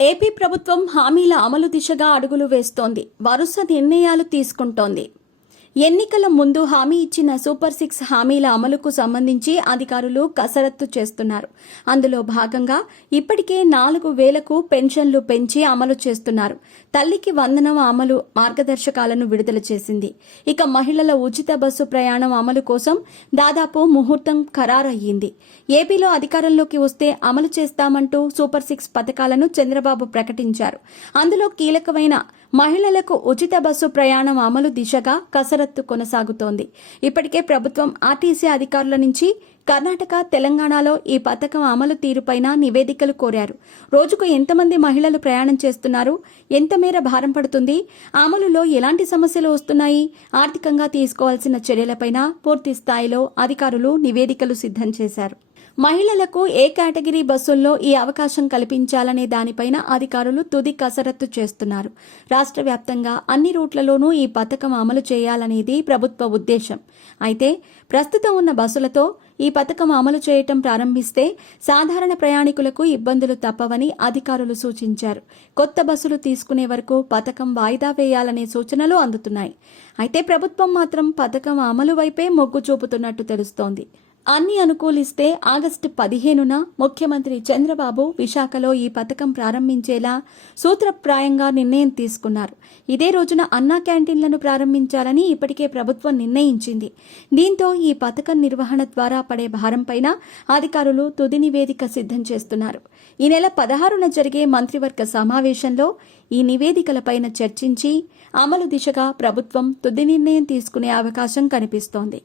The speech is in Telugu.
ఏపీ ప్రభుత్వం హామీల అమలు దిశగా అడుగులు వేస్తోంది. వరుస నిర్ణయాలు తీసుకుంటోంది. ఎన్నికల ముందు హామీ ఇచ్చిన సూపర్ 6 హామీల అమలుకు సంబంధించి అధికారులు కసరత్తు చేస్తున్నారు. అందులో భాగంగా ఇప్పటికే 4,000కు పెన్షన్లు పెంచి అమలు చేస్తున్నారు. తల్లికి వందనం అమలు మార్గదర్శకాలను విడుదల చేసింది. ఇక మహిళల ఉచిత బస్సు ప్రయాణం అమలు కోసం దాదాపు ముహూర్తం ఖరారయ్యింది. ఏపీలో అధికారంలోకి వస్తే అమలు చేస్తామంటూ సూపర్ 6 పథకాలను చంద్రబాబు ప్రకటించారు. అందులో కీలకమైన మహిళలకు ఉచిత బస్సు ప్రయాణం అమలు దిశగా కసరత్తు కొనసాగుతోంది. ఇప్పటికే ప్రభుత్వం ఆర్టీసీ అధికారుల నుంచి కర్ణాటక, తెలంగాణలో ఈ పథకం అమలు తీరుపైన నివేదికలు కోరారు. రోజుకు ఎంతమంది మహిళలు ప్రయాణం చేస్తున్నారు, ఎంత మేర భారం పడుతుంది, అమలులో ఎలాంటి సమస్యలు వస్తున్నాయి, ఆర్థికంగా తీసుకోవాల్సిన చర్యలపైన పూర్తి స్థాయిలో అధికారులు నివేదికలు సిద్ధం చేశారు. మహిళలకు ఏ కేటగిరీ బస్సుల్లో ఈ అవకాశం కల్పించాలనే దానిపైన అధికారులు తుది కసరత్తు చేస్తున్నారు. రాష్ట్ర వ్యాప్తంగా అన్ని రూట్లలోనూ ఈ పథకం అమలు చేయాలనేది ప్రభుత్వ ఉద్దేశం. అయితే ప్రస్తుతం ఉన్న బస్సులతో ఈ పథకం అమలు చేయటం ప్రారంభిస్తే సాధారణ ప్రయాణికులకు ఇబ్బందులు తప్పవని అధికారులు సూచించారు. కొత్త బస్సులు తీసుకునే వరకు పథకం వాయిదా వేయాలనే సూచనలు అందుతున్నాయి. అయితే ప్రభుత్వం మాత్రం పథకం అమలు వైపే మొగ్గు చూపుతున్నట్టు తెలుస్తోంది. అన్ని అనుకూలిస్తే ఆగస్టు 15న ముఖ్యమంత్రి చంద్రబాబు విశాఖలో ఈ పథకం ప్రారంభించేలా సూత్రప్రాయంగా నిర్ణయం తీసుకున్నారు. ఇదే రోజున అన్నా క్యాంటీన్లను ప్రారంభించాలని ఇప్పటికే ప్రభుత్వం నిర్ణయించింది. దీంతో ఈ పథకం నిర్వహణ ద్వారా పడే భారంపైన అధికారులు తుది నివేదిక సిద్ధం చేస్తున్నారు. ఈ నెల 16న జరిగే మంత్రివర్గ సమావేశంలో ఈ నివేదికలపైన చర్చించి అమలు దిశగా ప్రభుత్వం తుది నిర్ణయం తీసుకునే అవకాశం కనిపిస్తోంది.